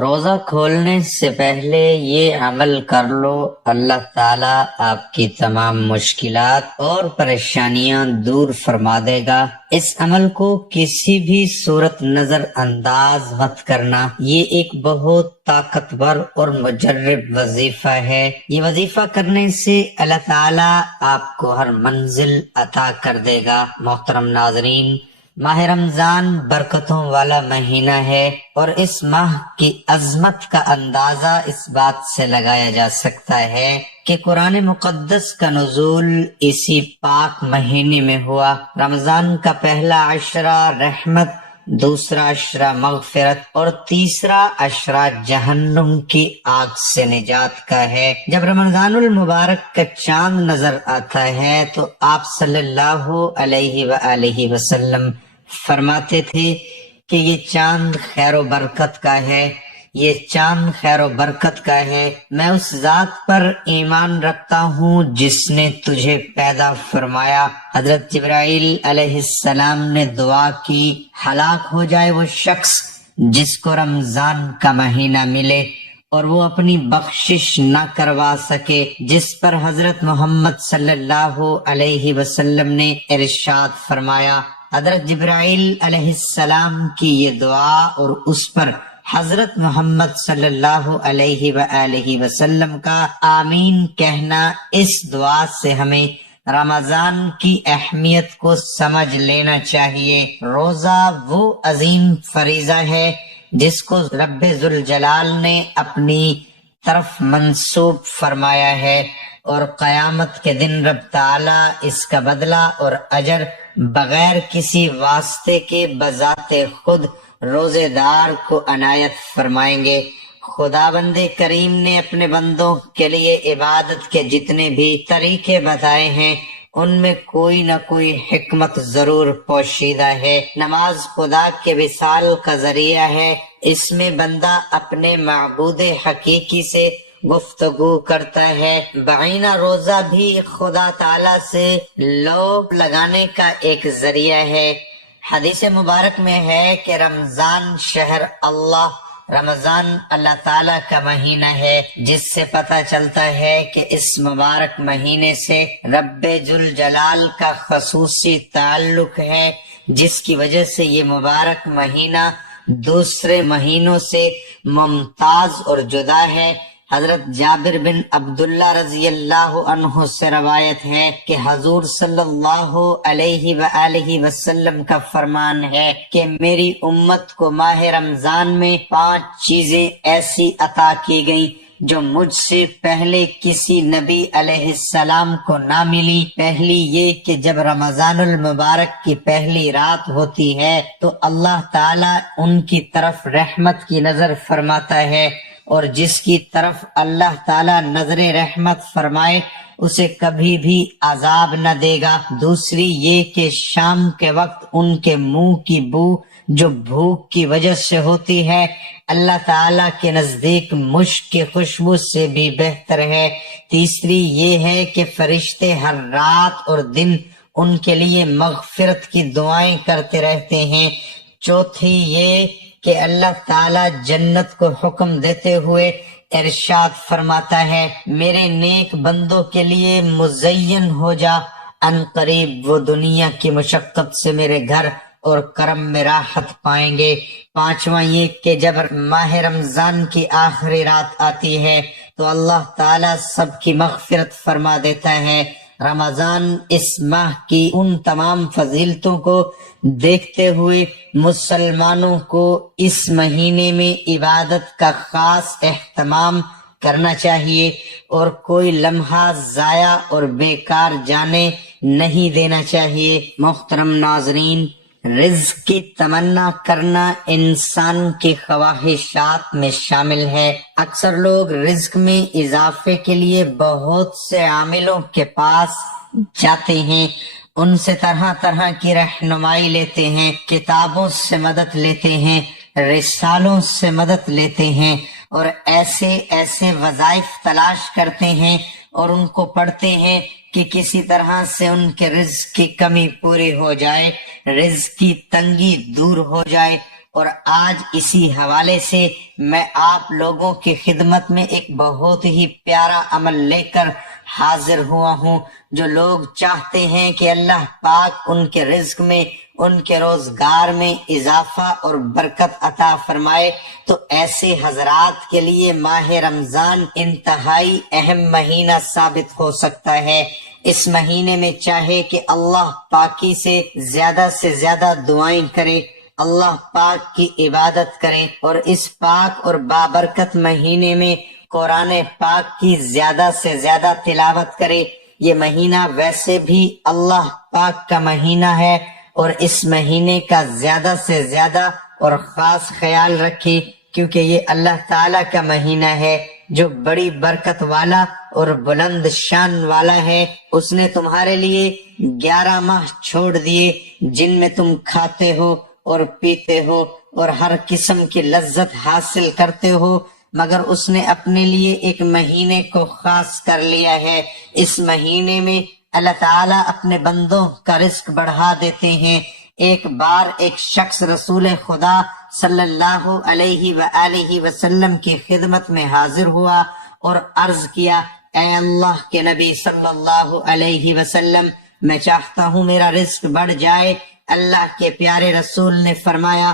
روزہ کھولنے سے پہلے یہ عمل کر لو، اللہ تعالیٰ آپ کی تمام مشکلات اور پریشانیاں دور فرما دے گا۔ اس عمل کو کسی بھی صورت نظر انداز مت کرنا، یہ ایک بہت طاقتور اور مجرب وظیفہ ہے۔ یہ وظیفہ کرنے سے اللہ تعالیٰ آپ کو ہر منزل عطا کر دے گا۔ محترم ناظرین، ماہ رمضان برکتوں والا مہینہ ہے، اور اس ماہ کی عظمت کا اندازہ اس بات سے لگایا جا سکتا ہے کہ قرآن مقدس کا نزول اسی پاک مہینے میں ہوا۔ رمضان کا پہلا عشرہ رحمت، دوسرا عشرہ مغفرت اور تیسرا عشرہ جہنم کی آگ سے نجات کا ہے۔ جب رمضان المبارک کا چاند نظر آتا ہے تو آپ صلی اللہ علیہ وآلہ وسلم فرماتے تھے کہ یہ چاند خیر و برکت کا ہے، یہ چاند خیر و برکت کا ہے۔ میں اس ذات پر ایمان رکھتا ہوں جس نے تجھے پیدا فرمایا۔ حضرت جبرائیل علیہ السلام نے دعا کی، ہلاک ہو جائے وہ شخص جس کو رمضان کا مہینہ ملے اور وہ اپنی بخشش نہ کروا سکے، جس پر حضرت محمد صلی اللہ علیہ وسلم نے ارشاد فرمایا۔ حضرت جبرائیل علیہ السلام کی یہ دعا اور اس پر حضرت محمد صلی اللہ علیہ وآلہ وسلم کا آمین کہنا، اس دعا سے ہمیں رمضان کی اہمیت کو سمجھ لینا چاہیے۔ روزہ وہ عظیم فریضہ ہے جس کو رب ذوالجلال نے اپنی طرف منسوب فرمایا ہے، اور قیامت کے دن رب تعالی اس کا بدلہ اور اجر بغیر کسی واسطے کے بذات خود روزے دار کو عنایت فرمائیں گے۔ خداوند کریم نے اپنے بندوں کے لیے عبادت کے جتنے بھی طریقے بتائے ہیں ان میں کوئی نہ کوئی حکمت ضرور پوشیدہ ہے۔ نماز خدا کے وصال کا ذریعہ ہے، اس میں بندہ اپنے معبود حقیقی سے گفتگو کرتا ہے۔ بعینہ روزہ بھی خدا تعالی سے لو لگانے کا ایک ذریعہ ہے۔ حدیث مبارک میں ہے کہ رمضان اللہ تعالیٰ کا مہینہ ہے، جس سے پتہ چلتا ہے کہ اس مبارک مہینے سے رب ذوالجلال کا خصوصی تعلق ہے، جس کی وجہ سے یہ مبارک مہینہ دوسرے مہینوں سے ممتاز اور جدا ہے۔ حضرت جابر بن عبداللہ رضی اللہ عنہ سے روایت ہے کہ حضور صلی اللہ علیہ وآلہ وسلم کا فرمان ہے کہ میری امت کو ماہ رمضان میں 5 چیزیں ایسی عطا کی گئیں جو مجھ سے پہلے کسی نبی علیہ السلام کو نہ ملی۔ پہلی یہ کہ جب رمضان المبارک کی پہلی رات ہوتی ہے تو اللہ تعالی ان کی طرف رحمت کی نظر فرماتا ہے، اور جس کی طرف اللہ تعالی نظر رحمت فرمائے اسے کبھی بھی عذاب نہ دے گا۔ دوسری یہ کہ شام کے وقت ان کے منہ کی بو جو بھوک کی وجہ سے ہوتی ہے اللہ تعالی کے نزدیک مشک کی خوشبو سے بھی بہتر ہے۔ تیسری یہ ہے کہ فرشتے ہر رات اور دن ان کے لیے مغفرت کی دعائیں کرتے رہتے ہیں۔ چوتھی یہ کہ اللہ تعالی جنت کو حکم دیتے ہوئے ارشاد فرماتا ہے، میرے نیک بندوں کے لیے مزین ہو جا، ان قریب وہ دنیا کی مشقت سے میرے گھر اور کرم میں راحت پائیں گے۔ پانچواں یہ کہ جب ماہ رمضان کی آخری رات آتی ہے تو اللہ تعالی سب کی مغفرت فرما دیتا ہے۔ رمضان اس ماہ کی ان تمام فضیلتوں کو دیکھتے ہوئے مسلمانوں کو اس مہینے میں عبادت کا خاص اہتمام کرنا چاہیے اور کوئی لمحہ ضائع اور بیکار جانے نہیں دینا چاہیے۔ محترم ناظرین، رزق کی تمنا کرنا انسان کی خواہشات میں شامل ہے۔ اکثر لوگ رزق میں اضافے کے لیے بہت سے عاملوں کے پاس جاتے ہیں، ان سے طرح طرح کی رہنمائی لیتے ہیں، کتابوں سے مدد لیتے ہیں، رسالوں سے مدد لیتے ہیں، اور ایسے وظائف تلاش کرتے ہیں اور ان کو پڑھتے ہیں کہ کسی طرح سے ان کے رزق کی کمی پوری ہو جائے، رزق کی تنگی دور ہو جائے، اور آج اسی حوالے سے میں آپ لوگوں کی خدمت میں ایک بہت ہی پیارا عمل لے کر حاضر ہوا ہوں۔ جو لوگ چاہتے ہیں کہ اللہ پاک ان کے رزق میں، ان کے روزگار میں اضافہ اور برکت عطا فرمائے، تو ایسے حضرات کے لیے ماہ رمضان انتہائی اہم مہینہ ثابت ہو سکتا ہے۔ اس مہینے میں چاہے کہ اللہ پاکی سے زیادہ دعائیں کرے، اللہ پاک کی عبادت کریں، اور اس پاک اور بابرکت مہینے میں قرآن پاک کی زیادہ سے زیادہ تلاوت کرے۔ یہ مہینہ ویسے بھی اللہ پاک کا مہینہ ہے، اور اس مہینے کا زیادہ سے زیادہ اور خاص خیال رکھے، کیونکہ یہ اللہ تعالی کا مہینہ ہے جو بڑی برکت والا اور بلند شان والا ہے۔ اس نے تمہارے لیے 11 ماہ چھوڑ دیے جن میں تم کھاتے ہو اور پیتے ہو اور ہر قسم کی لذت حاصل کرتے ہو، مگر اس نے اپنے لیے ایک مہینے کو خاص کر لیا ہے۔ اس مہینے میں اللہ تعالیٰ اپنے بندوں کا رزق بڑھا دیتے ہیں۔ ایک بار ایک شخص رسول خدا صلی اللہ علیہ وآلہ وسلم کی خدمت میں حاضر ہوا اور عرض کیا، اے اللہ کے نبی صلی اللہ علیہ وسلم، میں چاہتا ہوں میرا رزق بڑھ جائے۔ اللہ کے پیارے رسول نے فرمایا،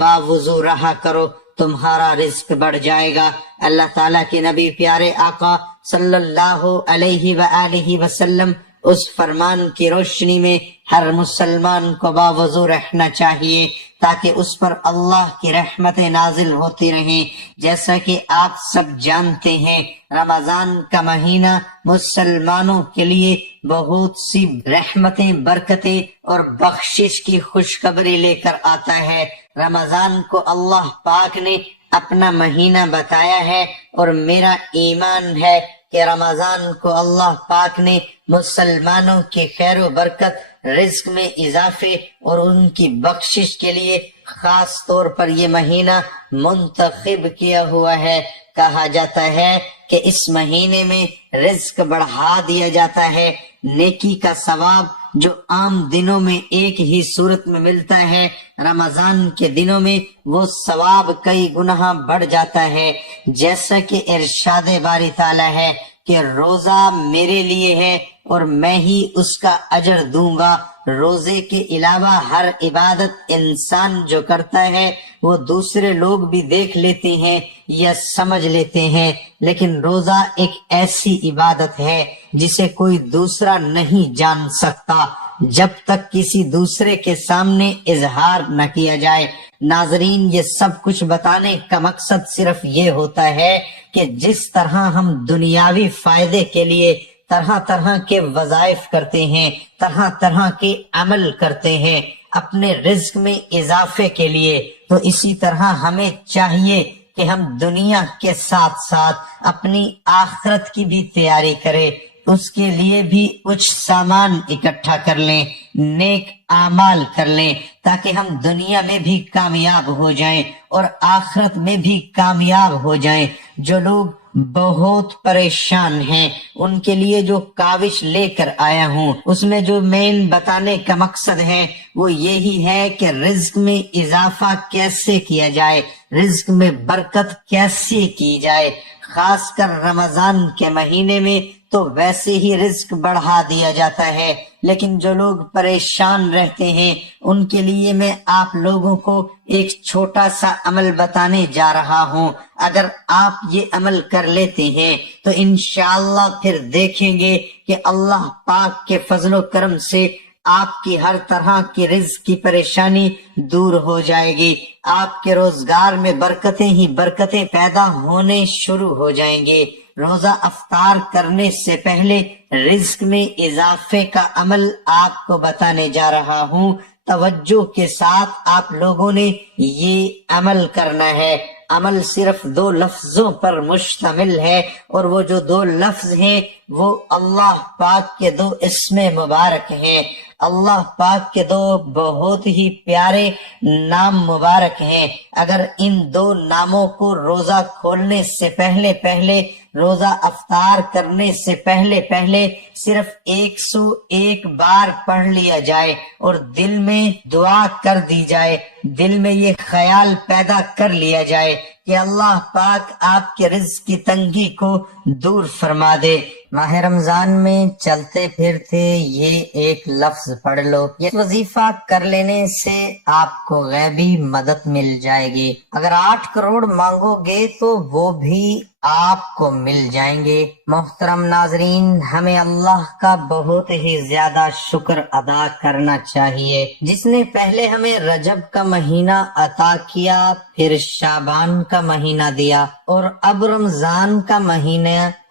باوضو رہا کرو، تمہارا رزق بڑھ جائے گا۔ اللہ تعالیٰ کے نبی پیارے آقا صلی اللہ علیہ وآلہ وسلم اس فرمان کی روشنی میں ہر مسلمان کو باوضو رہنا چاہیے تاکہ اس پر اللہ کی رحمتیں نازل ہوتی رہیں۔ جیسا کہ آپ سب جانتے ہیں، رمضان کا مہینہ مسلمانوں کے لیے بہت سی رحمتیں، برکتیں اور بخشش کی خوشخبری لے کر آتا ہے۔ رمضان کو اللہ پاک نے اپنا مہینہ بتایا ہے، اور میرا ایمان ہے کہ رمضان کو اللہ پاک نے مسلمانوں کی خیر و برکت، رزق میں اضافے اور ان کی بخشش کے لیے خاص طور پر یہ مہینہ منتخب کیا ہوا ہے۔ کہا جاتا ہے کہ اس مہینے میں رزق بڑھا دیا جاتا ہے۔ نیکی کا ثواب جو عام دنوں میں ایک ہی صورت میں ملتا ہے، رمضان کے دنوں میں وہ ثواب کئی گنا بڑھ جاتا ہے۔ جیسا کہ ارشاد باری تعالیٰ ہے کہ روزہ میرے لیے ہے اور میں ہی اس کا اجر دوں گا۔ روزے کے علاوہ ہر عبادت انسان جو کرتا ہے وہ دوسرے لوگ بھی دیکھ لیتے ہیں یا سمجھ لیتے ہیں، لیکن روزہ ایک ایسی عبادت ہے جسے کوئی دوسرا نہیں جان سکتا جب تک کسی دوسرے کے سامنے اظہار نہ کیا جائے۔ ناظرین، یہ سب کچھ بتانے کا مقصد صرف یہ ہوتا ہے کہ جس طرح ہم دنیاوی فائدے کے لیے طرح طرح کے وظائف کرتے ہیں، طرح طرح کے عمل کرتے ہیں اپنے رزق میں اضافے کے لیے، تو اسی طرح ہمیں چاہیے کہ ہم دنیا کے ساتھ ساتھ اپنی آخرت کی بھی تیاری کریں، اس کے لیے بھی کچھ سامان اکٹھا کر لیں، نیک اعمال کر لیں، تاکہ ہم دنیا میں بھی کامیاب ہو جائیں اور آخرت میں بھی کامیاب ہو جائیں۔ جو لوگ بہت پریشان ہیں ان کے لیے جو کاوش لے کر آیا ہوں، اس میں جو مین بتانے کا مقصد ہے وہ یہی ہے کہ رزق میں اضافہ کیسے کیا جائے، رزق میں برکت کیسے کی جائے۔ خاص کر رمضان کے مہینے میں تو ویسے ہی رزق بڑھا دیا جاتا ہے، لیکن جو لوگ پریشان رہتے ہیں ان کے لیے میں آپ لوگوں کو ایک چھوٹا سا عمل بتانے جا رہا ہوں۔ اگر آپ یہ عمل کر لیتے ہیں تو انشاءاللہ پھر دیکھیں گے کہ اللہ پاک کے فضل و کرم سے آپ کی ہر طرح کی رزق کی پریشانی دور ہو جائے گی، آپ کے روزگار میں برکتیں ہی برکتیں پیدا ہونے شروع ہو جائیں گے۔ روزہ افطار کرنے سے پہلے رزق میں اضافے کا عمل آپ کو بتانے جا رہا ہوں۔ توجہ کے ساتھ آپ لوگوں نے یہ عمل کرنا ہے۔ عمل صرف 2 لفظوں پر مشتمل ہے، اور وہ جو 2 لفظ ہیں وہ اللہ پاک کے 2 اسم مبارک ہیں۔ اللہ پاک کے دو بہت ہی پیارے نام مبارک ہیں. اگر ان دو ناموں کو روزہ کھولنے سے پہلے روزہ افطار کرنے سے پہلے صرف 101 بار پڑھ لیا جائے اور دل میں دعا کر دی جائے، دل میں یہ خیال پیدا کر لیا جائے کہ اللہ پاک آپ کے رزق کی تنگی کو دور فرما دے. ماہ رمضان میں چلتے پھرتے یہ ایک لفظ پڑھ لو، یہ وظیفہ کر لینے سے آپ کو غیبی مدد مل جائے گی. اگر 8 کروڑ مانگو گے تو وہ بھی آپ کو مل جائیں گے. محترم ناظرین، ہمیں اللہ کا بہت ہی زیادہ شکر ادا کرنا چاہیے، جس نے پہلے ہمیں رجب کا مہینہ عطا کیا، پھر شعبان کا مہینہ دیا اور اب رمضان کا مہینہ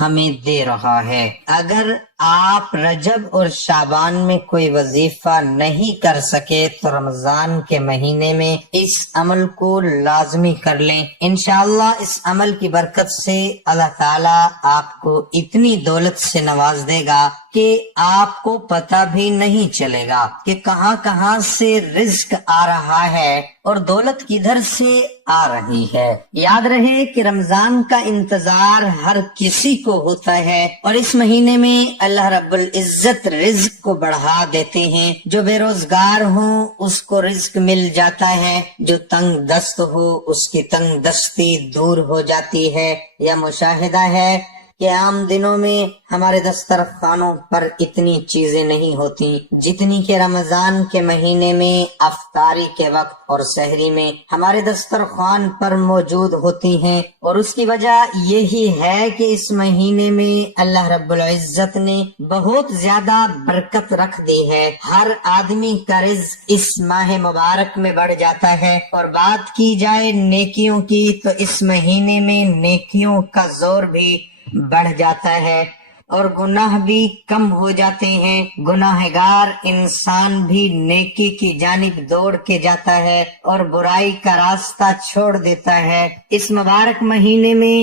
ہمیں دے رہا ہے. اگر آپ رجب اور شعبان میں کوئی وظیفہ نہیں کر سکے تو رمضان کے مہینے میں اس عمل کو لازمی کر لیں. انشاءاللہ اس عمل کی برکت سے اللہ تعالیٰ آپ کو اتنی دولت سے نواز دے گا کہ آپ کو پتہ بھی نہیں چلے گا کہ کہاں کہاں سے رزق آ رہا ہے اور دولت کدھر سے آ رہی ہے. یاد رہے کہ رمضان کا انتظار ہر کسی کو ہوتا ہے اور اس مہینے میں اللہ رب العزت رزق کو بڑھا دیتے ہیں. جو بے روزگار ہوں اس کو رزق مل جاتا ہے، جو تنگ دست ہو اس کی تنگ دستی دور ہو جاتی ہے. یہ مشاہدہ ہے کہ عام دنوں میں ہمارے دسترخوانوں پر اتنی چیزیں نہیں ہوتی جتنی کہ رمضان کے مہینے میں افطاری کے وقت اور سحری میں ہمارے دسترخوان پر موجود ہوتی ہیں. اور اس کی وجہ یہی ہے کہ اس مہینے میں اللہ رب العزت نے بہت زیادہ برکت رکھ دی ہے. ہر آدمی کا رزق اس ماہ مبارک میں بڑھ جاتا ہے. اور بات کی جائے نیکیوں کی تو اس مہینے میں نیکیوں کا زور بھی بڑھ جاتا ہے اور گناہ بھی کم ہو جاتے ہیں. گناہگار انسان بھی نیکی کی جانب دوڑ کے جاتا ہے اور برائی کا راستہ چھوڑ دیتا ہے. اس مبارک مہینے میں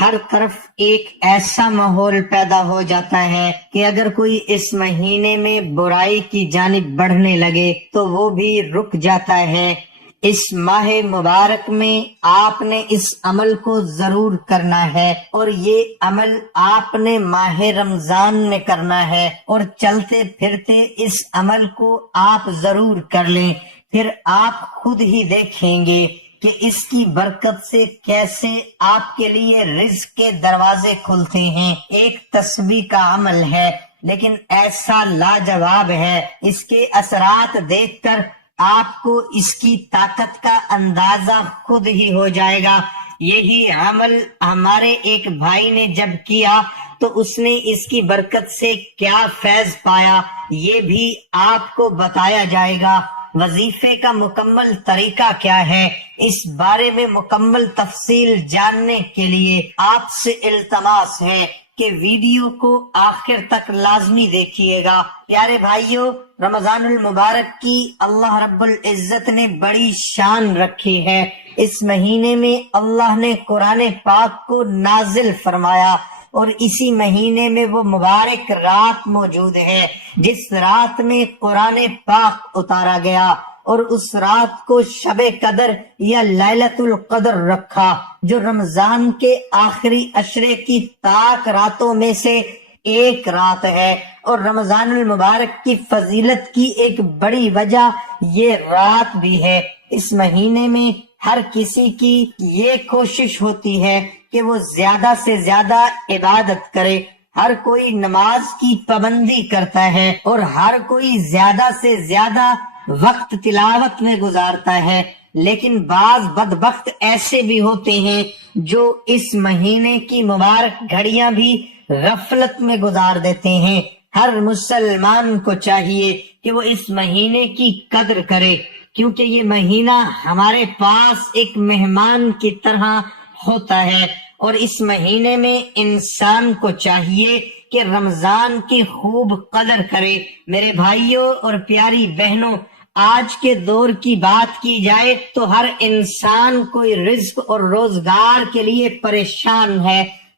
ہر طرف ایک ایسا ماحول پیدا ہو جاتا ہے کہ اگر کوئی اس مہینے میں برائی کی جانب بڑھنے لگے تو وہ بھی رک جاتا ہے. اس ماہ مبارک میں آپ نے اس عمل کو ضرور کرنا ہے اور یہ عمل آپ نے ماہ رمضان میں کرنا ہے اور چلتے پھرتے اس عمل کو آپ ضرور کر لیں. پھر آپ خود ہی دیکھیں گے کہ اس کی برکت سے کیسے آپ کے لیے رزق کے دروازے کھلتے ہیں. ایک تسبیح کا عمل ہے لیکن ایسا لاجواب ہے، اس کے اثرات دیکھ کر آپ کو اس کی طاقت کا اندازہ خود ہی ہو جائے گا. یہی عمل ہمارے ایک بھائی نے جب کیا تو اس نے اس کی برکت سے کیا فیض پایا یہ بھی آپ کو بتایا جائے گا. وظیفے کا مکمل طریقہ کیا ہے، اس بارے میں مکمل تفصیل جاننے کے لیے آپ سے التماس ہے کہ ویڈیو کو آخر تک لازمی دیکھیے گا. پیارے بھائیو، رمضان المبارک کی اللہ رب العزت نے بڑی شان رکھی ہے. اس مہینے میں اللہ نے قرآن پاک کو نازل فرمایا اور اسی مہینے میں وہ مبارک رات موجود ہے جس رات میں قرآن پاک اتارا گیا اور اس رات کو شب قدر یا لیلۃ القدر رکھا، جو رمضان کے آخری عشرے کی طاق راتوں میں سے ایک رات ہے. اور رمضان المبارک کی فضیلت کی ایک بڑی وجہ یہ رات بھی ہے. اس مہینے میں ہر کسی کی یہ کوشش ہوتی ہے کہ وہ زیادہ سے زیادہ عبادت کرے. ہر کوئی نماز کی پابندی کرتا ہے اور ہر کوئی زیادہ سے زیادہ وقت تلاوت میں گزارتا ہے، لیکن بعض بدبخت ایسے بھی ہوتے ہیں جو اس مہینے کی مبارک گھڑیاں بھی غفلت میں گزار دیتے ہیں. ہر مسلمان کو چاہیے کہ وہ اس مہینے کی قدر کرے، کیونکہ یہ مہینہ ہمارے پاس ایک مہمان کی طرح ہوتا ہے اور اس مہینے میں انسان کو چاہیے کہ رمضان کی خوب قدر کرے. میرے بھائیوں اور پیاری بہنوں، آج کے دور کی بات کی جائے تو ہر انسان کوئی رزق اور روزگار کے لیے پریشان ہے.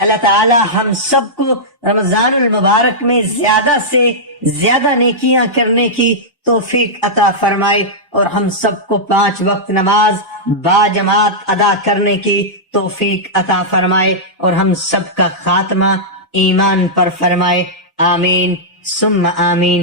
اللہ تعالی ہم سب کو رمضان المبارک میں زیادہ سے زیادہ نیکیاں کرنے کی توفیق عطا فرمائے، اور ہم سب کو 5 وقت نماز با جماعت ادا کرنے کی توفیق عطا فرمائے، اور ہم سب کا خاتمہ ایمان پر فرمائے، آمین ثم آمین۔